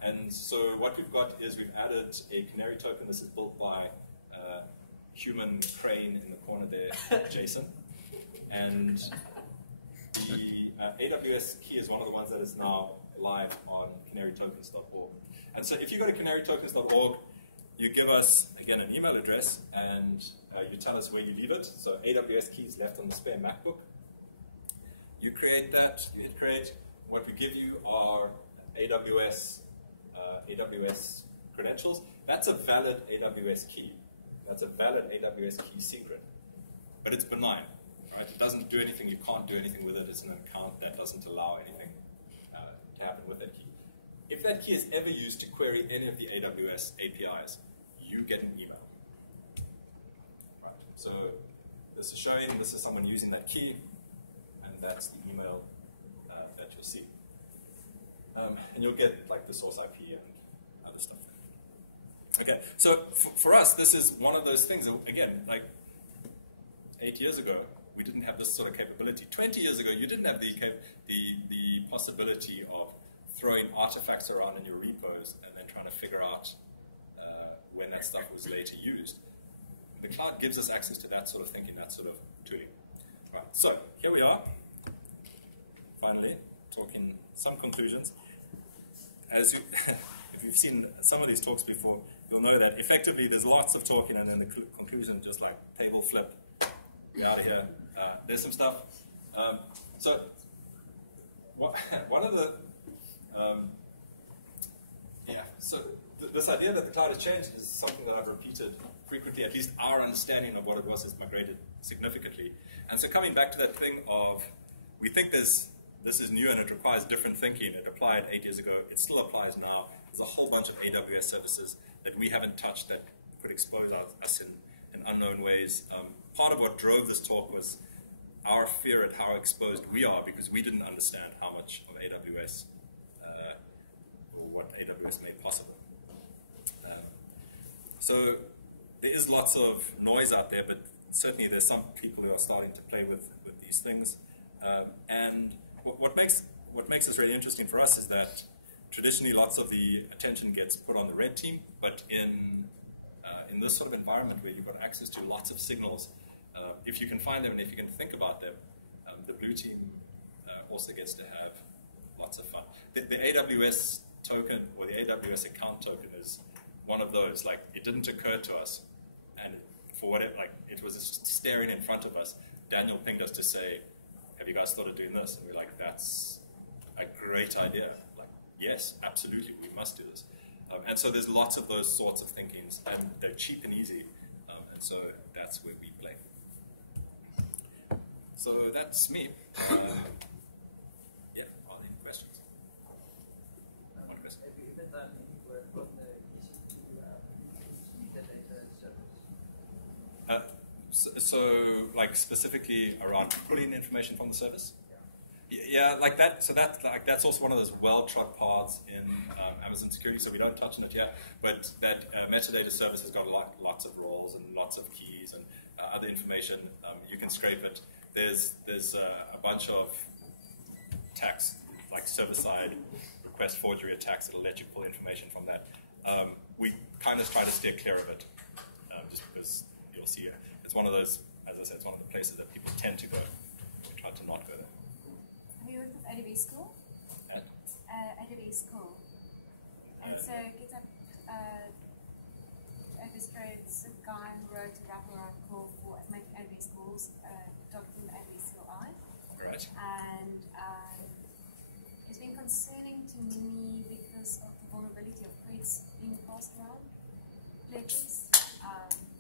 And so what we've got is we've added a canary token. This is built by human crane in the corner there, Jason. And the AWS key is one of the ones that is now live on canarytokens.org. And so if you go to canarytokens.org, you give us, again, an email address, and you tell us where you leave it. So AWS key is left on the spare MacBook. You create that, you hit create. What we give you are AWS credentials. That's a valid AWS key. That's a valid AWS key secret. But it's benign. Right? It doesn't do anything, you can't do anything with it. It's an account that doesn't allow anything to happen with that key. If that key is ever used to query any of the AWS APIs, you get an email. Right. So this is showing this is someone using that key, and that's the email that you'll see. And you'll get like the source IP and other stuff. Okay, so for us, this is one of those things, again, like 8 years ago, we didn't have this sort of capability. 20 years ago, you didn't have the possibility of throwing artifacts around in your repos and then trying to figure out when that stuff was later used. The cloud gives us access to that sort of thinking, that sort of tooling. Right, so here we are, finally, talking some conclusions. As if you've seen some of these talks before, you'll know that effectively there's lots of talking and then the conclusion is just like table flip, we're out of here. There's some stuff. So one of the this idea that the cloud has changed is something that I've repeated frequently. At least our understanding of what it was has migrated significantly. And so coming back to that thing of, we think this is new and it requires different thinking. It applied 8 years ago. It still applies now. There's a whole bunch of AWS services that we haven't touched that could expose us in unknown ways. Part of what drove this talk was our fear at how exposed we are, because we didn't understand how much of AWS, or what AWS made possible. So there is lots of noise out there, but certainly there's some people who are starting to play with these things. And what makes this really interesting for us is that traditionally lots of the attention gets put on the red team, but in this sort of environment where you've got access to lots of signals, if you can find them and if you can think about them, the blue team also gets to have lots of fun. The AWS token, or the AWS account token, is one of those. Like, it didn't occur to us, and for whatever, like, it was just staring in front of us. Daniel pinged us to say, have you guys thought of doing this? And we're like, that's a great idea. Like, yes, absolutely, we must do this. And so there's lots of those sorts of thinkings, and they're cheap and easy, and so that's where we play. So that's me. Yeah, are there any questions? One question. Have you ever done any work on the EC2 metadata service? So, like specifically around pulling information from the service? Yeah, like that. So that's also one of those well-trod paths in Amazon security. So we don't touch on it yet, but that metadata service has got lots of roles and lots of keys and other information. You can scrape it. There's a bunch of attacks, like server-side request forgery attacks that'll let you pull information from that. We kind of try to steer clear of it, just because you'll see it's one of those, as I said, it's one of the places that people tend to go. We try to not go there. Have you heard of AWS School? AWS School. And so GitHub illustrates a guy who wrote a wraparound call for making AWS schools, targeting the AWS CLI. Right. And it's been concerning to me because of the vulnerability of creds being passed around lately.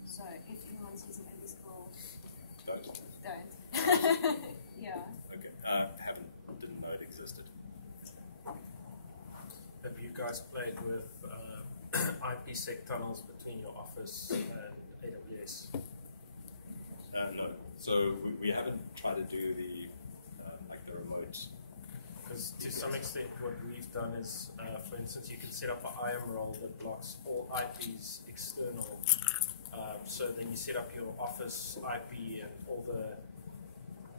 So if anyone's using AWS School, don't. Yeah. Okay. Didn't know it existed. Have you guys played with IPsec tunnels between your Office and AWS? No. So we haven't tried to do the like the remote. Because to some extent what we've done is, for instance, you can set up an IAM role that blocks all IPs external. So then you set up your Office IP and all the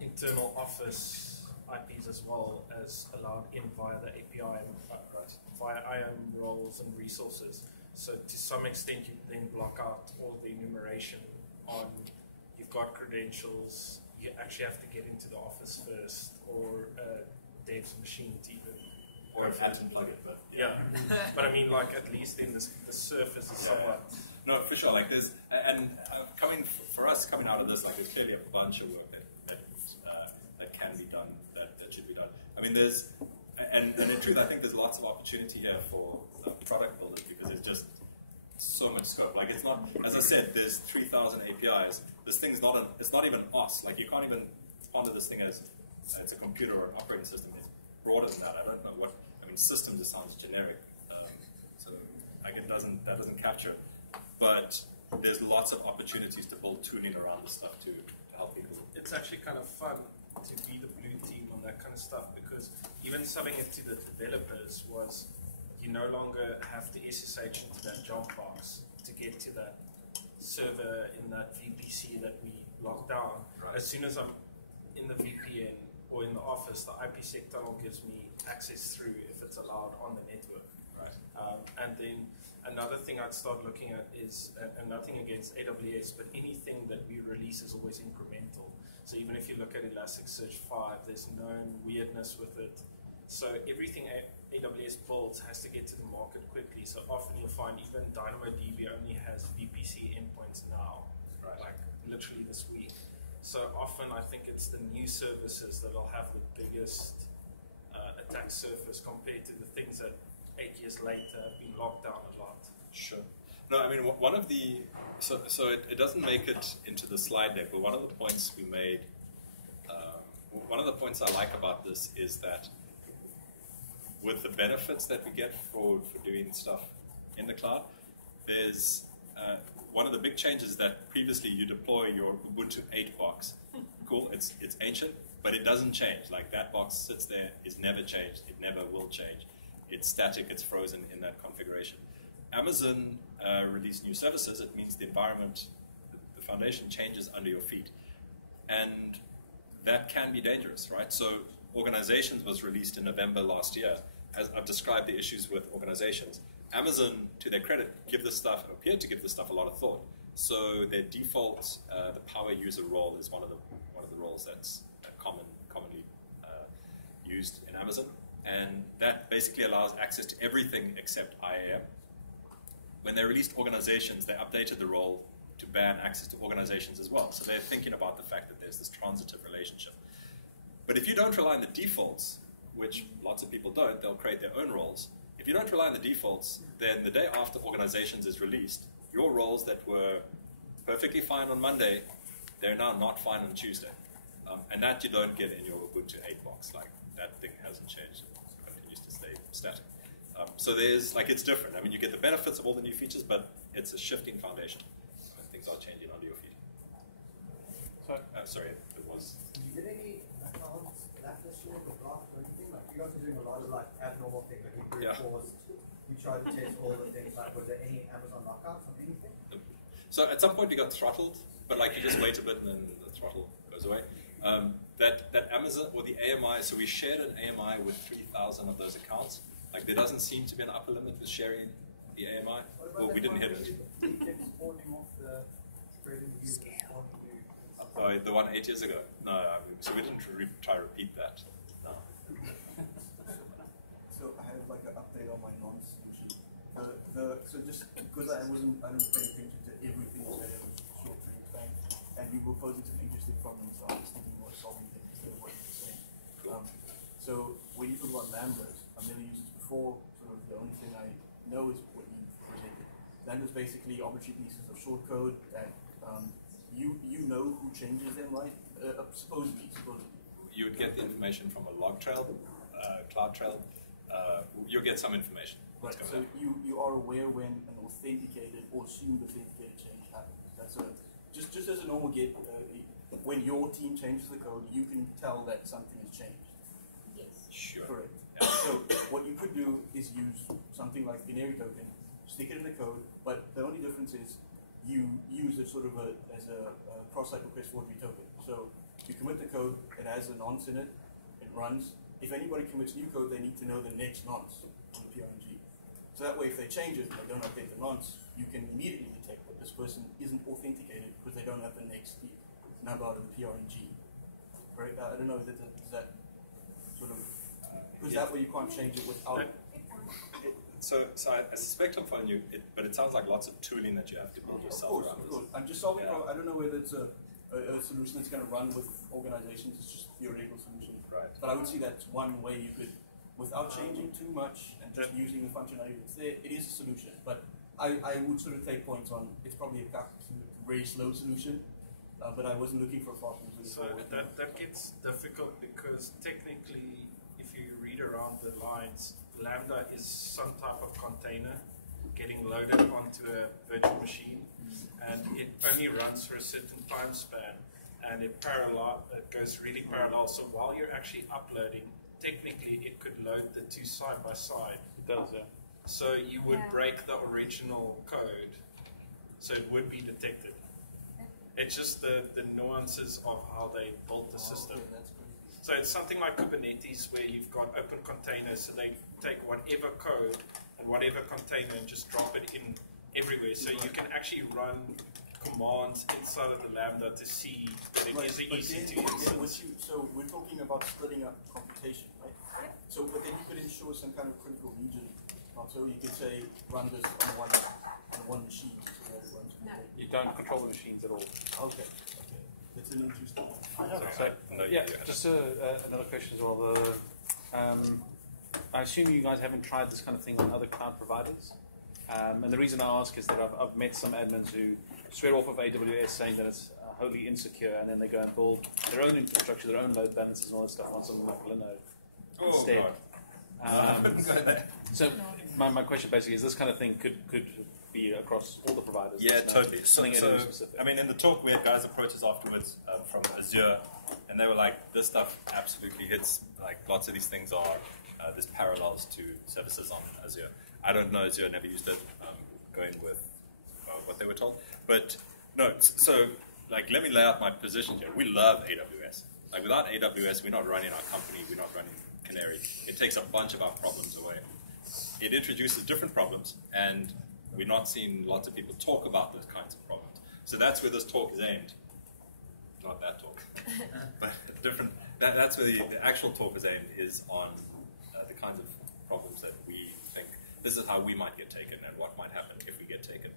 internal Office IPs as well as allowed in via the API and via IAM roles and resources. So to some extent you then block out all the enumeration on, you've got credentials, you actually have to get into the Office first, or Dave's machine to even. Or if add and plug it, but yeah. But I mean, like, at least in the surface is somewhat. No, for sure. Like there's, and for us coming out of this, like there's clearly a bunch of work that can be done, that should be done. I mean, there's, and in truth, I think there's lots of opportunity here for product builders, because it's just so much scope. Like, it's not, as I said, there's 3,000 APIs. This thing's not it's not even Aws. Like, you can't even ponder this thing as it's a computer or an operating system. It's broader than that. I don't know what, I mean, system just sounds generic. So like that doesn't capture it. But there's lots of opportunities to build tooling around this stuff to help people. It's actually kind of fun to be the blue team on that kind of stuff, because even subbing it to the developers was, you no longer have to SSH into that jump box to get to that server in that VPC that we locked down. Right. As soon as I'm in the VPN or in the office, the IPsec tunnel gives me access through if it's allowed on the network. Right. And then another thing I'd start looking at is, and nothing against AWS, but anything that we release is always incremental. So even if you look at Elasticsearch 5, there's known weirdness with it. So everything AWS builds has to get to the market quickly. So often you'll find even DynamoDB only has VPC endpoints now, Right. like literally this week. So often I think it's the new services that will have the biggest attack surface compared to the things that 8 years later have been locked down a lot. Sure. No, I mean, one of the, so it doesn't make it into the slide deck, but one of the points we made, one of the points I like about this is that with the benefits that we get for doing stuff in the cloud, there's one of the big changes that previously you deploy your Ubuntu 8 box. Cool, it's ancient, but it doesn't change. Like that box sits there, it's never changed, it never will change. It's static, it's frozen in that configuration. Amazon released new services. It means the environment, the foundation changes under your feet. And that can be dangerous, right? So Organizations was released in November last year. As I've described the issues with Organizations, Amazon, to their credit, appeared to give this stuff a lot of thought. So their default, the power user role is one of the roles that's commonly used in Amazon. And that basically allows access to everything except IAM. When they released Organizations, they updated the role to ban access to Organizations as well. So they're thinking about the fact that there's this transitive relationship. But if you don't rely on the defaults, which lots of people don't, they'll create their own roles. If you don't rely on the defaults, then the day after Organizations is released, your roles that were perfectly fine on Monday, they're now not fine on Tuesday. And that you don't get in your Ubuntu 8 box. Like, that thing hasn't changed. It continues to stay static. So there's, like, it's different. I mean, you get the benefits of all the new features, but it's a shifting foundation. Things are changing under your feet. Sorry, it was... You did any accounts blacklist or block or anything? Like, you guys are doing a lot of, like, abnormal things, like you brute force, you try to test all the things, like, was there any Amazon lockouts on anything? So at some point we got throttled, but like you just wait a bit and then the throttle goes away. That Amazon, or the AMI, so we shared an AMI with 3,000 of those accounts. Like there doesn't seem to be an upper limit with sharing the AMI. Well, we didn't hit it. Oh, the one 8 years ago? No, so we didn't try to repeat that. No. So I have like an update on my non-solution. So just because I didn't pay attention to everything that it was short period of time, and we were posing some interesting problems, so I was thinking more solving things instead of what you're saying. So when you talk about lambdas, I've never used this before, sort of the only thing I know is what you presented. Lambdas basically arbitrary pieces of short code that you know who changes them, right? Supposedly. You would get the information from a log trail, cloud trail. You'll get some information. Right, so you are aware when an authenticated or assumed authenticated change happens. That's just as a normal get, when your team changes the code, you can tell that something has changed. Yes. Sure. Correct. Yeah. So what you could do is use something like binary token, stick it in the code, but the only difference is you use it sort of as a cross-site request forgery token. So you commit the code, it has a nonce in it, it runs. If anybody commits new code, they need to know the next nonce on the PRNG. So that way, if they change it and they don't update the nonce, you can immediately detect that this person isn't authenticated because they don't have the next number out of the PRNG. Right? I don't know, is that sort of, because that way you can't change it without... So I suspect I'm following you, but it sounds like lots of tooling that you have to build yourself around this. Of course. I'm just solving problems. I don't know whether it's a solution that's going to run with Organizations. It's just a theoretical solution. Right. But I would see that's one way you could, without changing too much and just using the functionality that's there, it is a solution. But I would sort of take points on, it's probably a very slow solution. but I wasn't looking for fast moving. So that gets difficult because technically, if you read around the lines, Lambda is some type of container getting loaded onto a virtual machine, and it only runs for a certain time span, and it goes really parallel. So while you're actually uploading, technically it could load the two side by side. It does, yeah. So you would break the original code, so it would be detected. It's just the nuances of how they built the system. So it's something like Kubernetes where you've got open containers, so they take whatever code and whatever container and just drop it in everywhere. So you can actually run commands inside of the Lambda to see that it is easy to use. So we're talking about splitting up computation, right? So but then you could ensure some kind of critical region. So you could say run this on one machine. So that runs you don't control the machines at all. Okay. That's an interesting one. Just another question as well. I assume you guys haven't tried this kind of thing on other cloud providers. And the reason I ask is that I've met some admins who swear off of AWS saying that it's wholly insecure, and then they go and build their own infrastructure, their own load balancers and all that stuff on something like Linode instead. So my question basically is this kind of thing could be across all the providers? Yeah, totally. So, specific. I mean, in the talk we had guys approach us afterwards from Azure, and they were like, this stuff absolutely hits, like lots of these things are, there's parallels to services on Azure. I don't know Azure, never used it, going with what they were told. But no, so like let me lay out my position here. We love AWS. Like without AWS, we're not running our company, we're not running Canary. It takes a bunch of our problems away. It introduces different problems, and we're not seeing lots of people talk about those kinds of problems. So that's where this talk is aimed. Not that talk, but different. That's where the actual talk is aimed, is on the kinds of problems that we think this is how we might get taken and what might happen if we get taken.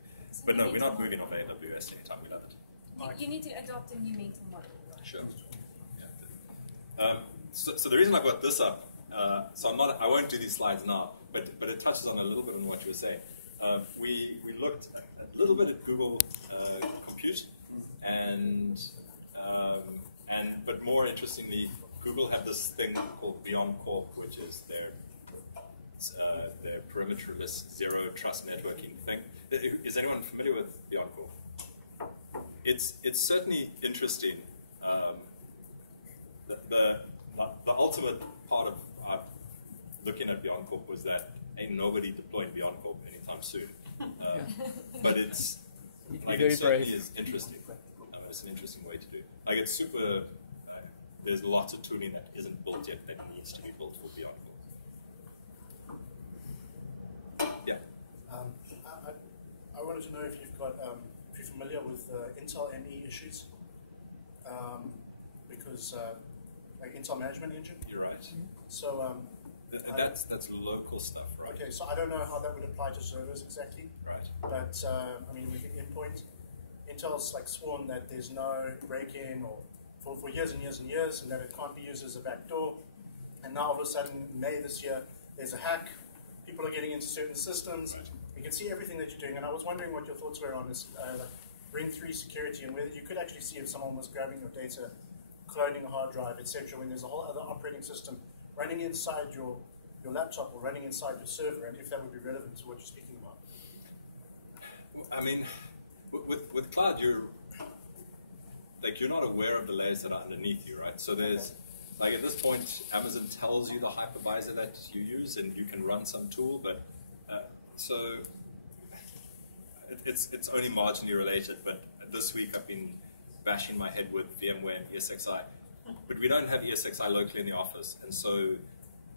But no, we're not moving off AWS anytime. We love it. You need to adopt a new mental model. Sure. Yeah. So the reason I got this up, I won't do these slides now, but it touches on a little bit on what you were saying. We looked a little bit at Google Compute, but more interestingly, Google had this thing called BeyondCorp, which is their perimeterless zero trust networking thing. Is anyone familiar with BeyondCorp? It's certainly interesting. The ultimate part of looking at BeyondCorp was that ain't nobody deploying BeyondCorp anytime soon. But it's like it certainly is interesting. It's an interesting way to do it. Like it's super. There's lots of tooling that isn't built yet that needs to be built for BeyondCorp. Yeah. I wanted to know if you've got if you're familiar with Intel ME issues, because like Intel Management Engine. You're right. So that's local stuff, right? Okay, so I don't know how that would apply to servers exactly. Right. But I mean, with the endpoint, Intel's like sworn that there's no break-in or for years and years and years, and that it can't be used as a backdoor. And now all of a sudden, May this year, there's a hack. People are getting into certain systems. Right. You can see everything that you're doing. And I was wondering what your thoughts were on this like Ring 3 security, and whether you could actually see if someone was grabbing your data, cloning a hard drive, etc., when there's a whole other operating system running inside your laptop or running inside your server, and if that would be relevant to what you're speaking about. I mean, with cloud, you're not aware of the layers that are underneath you, right? So there's, like at this point, Amazon tells you the hypervisor that you use, and you can run some tool, but so it's only marginally related. But this week I've been bashing my head with VMware and ESXi, but we don't have ESXi locally in the office, and so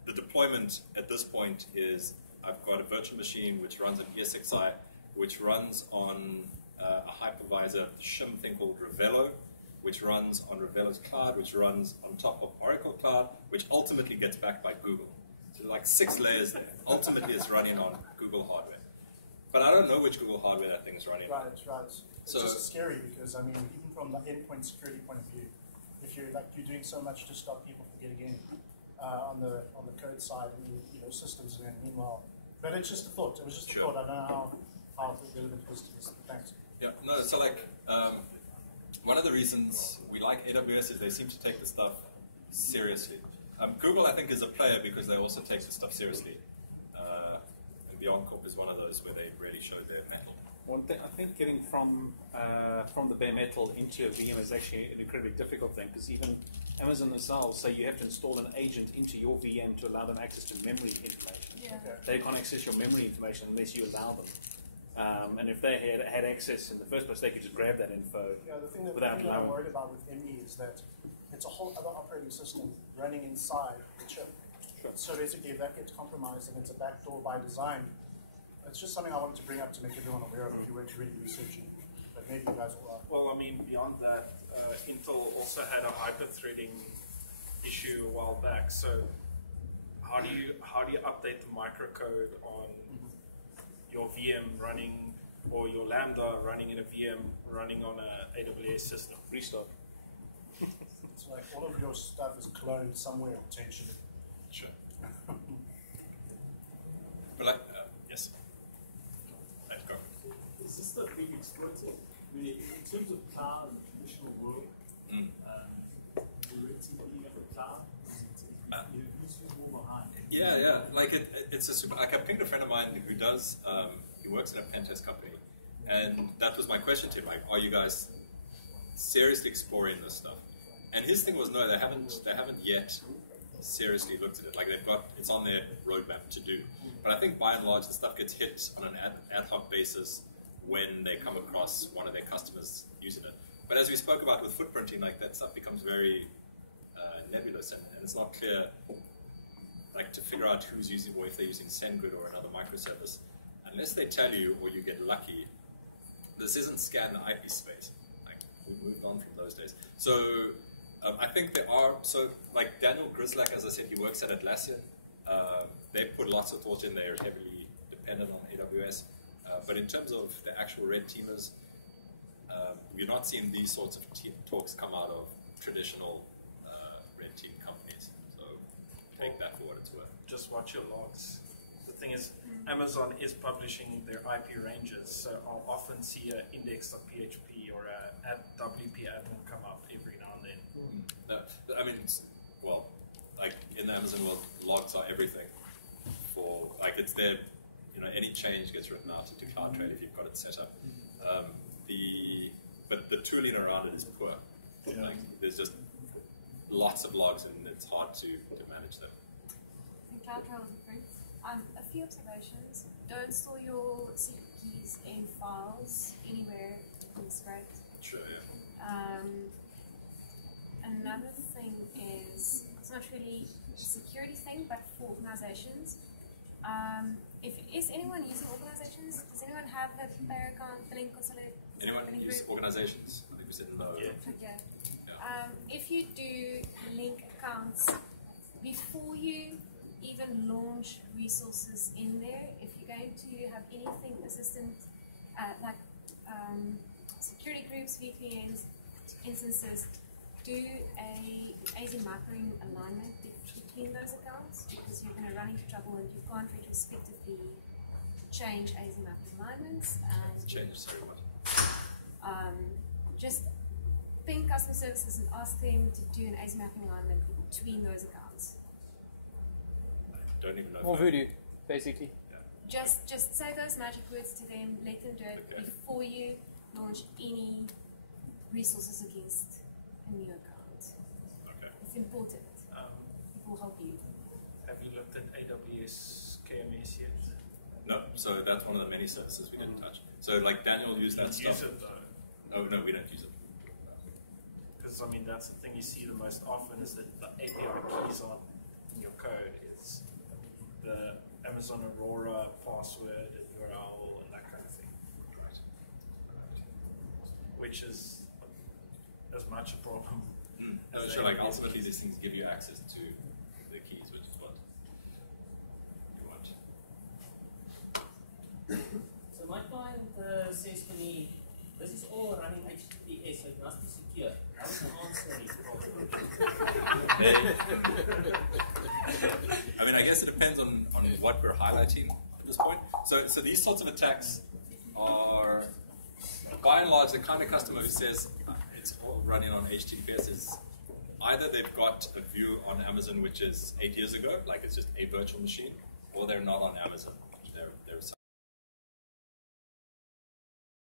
the deployment at this point is I've got a virtual machine which runs on ESXi, which runs on a hypervisor shim thing called Revelo, which runs on Revelo's cloud, which runs on top of Oracle Cloud, which ultimately gets backed by Google. So like 6 layers there. Ultimately it's running on Google hardware. But I don't know which Google hardware that thing is running on. Right. It's just scary because, I mean, even from the endpoint security point of view, if you're doing so much to stop people from getting in on the code side, I mean, systems, and then meanwhile, but it's just a thought. It was just a thought. I don't know how relevant it is to this. Thanks. Yeah, no, so like, one of the reasons we like AWS is they seem to take the stuff seriously. Google, I think, is a player because they also take the stuff seriously. And BeyondCorp is one of those where they really showed their mettle. One thing, I think getting from the bare metal into a VM is actually an incredibly difficult thing, because even Amazon themselves say you have to install an agent into your VM to allow them access to memory information. Yeah. Okay. They can't access your memory information unless you allow them. And if they had access in the first place, they could just grab that info. Yeah, the thing that Without I'm worried about with ME is that it's a whole other operating system running inside the chip. Sure. So basically, if that gets compromised and it's a backdoor by design, it's just something I wanted to bring up to make everyone aware of if you weren't really researching. But maybe you guys will. Well, I mean, beyond that, Intel also had a hyper-threading issue a while back. So how do you update the microcode on your VM running, or your Lambda running in a VM running on a AWS system? Restart. It's like all of your stuff is cloned somewhere potentially. Sure. But like, yes. Let's go. Is this the big exploiter? I mean, in terms of cloud in the traditional world, the relativity of the cloud, who's more behind? Yeah. Like it's a super. Like I pinged a friend of mine who does. He works in a pen test company, and that was my question to him. Like, are you guys seriously exploring this stuff? And his thing was no, they haven't yet seriously looked at it. Like it's on their roadmap to do. But I think by and large the stuff gets hit on an ad hoc basis when they come across one of their customers using it. But as we spoke about with footprinting, like that stuff becomes very nebulous, and it's not clear, like to figure out who's using, or if they're using SendGrid or another microservice, unless they tell you or you get lucky. This isn't scan the IP space. Like we moved on from those days. So I think there are, so like Daniel Grislak, as I said, he works at Atlassian. They put lots of thought in. They're heavily dependent on AWS. But in terms of the actual red teamers, you're not seeing these sorts of talks come out of traditional red team companies. So take that for what it's worth. Just watch your logs. The thing is, Amazon is publishing their IP ranges, so I'll often see an index.php or a WP admin come up every now and then. I mean, well, like in the Amazon world, logs are everything. For like, it's there. You know, any change gets written out into CloudTrade if you've got it set up. But the tooling around it is poor. Yeah. Like, there's just lots of logs, and it's hard to manage them. And CloudTrade is different. A few observations. Don't store your secret keys in files anywhere in the script. Sure, yeah. Another thing is, it's not really a security thing, but for organizations. Is anyone using organizations? Does anyone have a player account, billing consolidate? Anyone use organizations? I think we said no. Yeah. Okay. If you do link accounts before you even launch resources in there, if you're going to have anything persistent, like security groups, VPNs, instances, do a AZ mapping alignment between those accounts, because you're going to run into trouble and you can't retrospectively change AZ mapping alignments. And Change so much. Just ping customer services and ask them to do an AZ mapping alignment between those accounts. I don't even know. Or voodoo, basically. Just say those magic words to them, let them do it before you launch any resources against a new account. Okay. It's important. It will help you. Have you looked at AWS KMS yet? No, so that's one of the many services we didn't touch. So like Daniel used that You stuff. use it though. Oh no, we don't use it. Because I mean, that's the thing you see the most often is that the API keys on in your code is the Amazon Aurora password and URL and that kind of thing. Right. Which is as much a problem. No, sure, like ultimately these things give you access to the keys, which is what you want. So my client says to me, this is all running HTTPS, so it must be secure. How is the answer? I mean, I guess it depends on what we're highlighting at this point. So these sorts of attacks are, by and large, the kind of customer who says, it's all running on HTTPS is either they've got a view on Amazon which is 8 years ago, like it's just a virtual machine, or they're not on Amazon.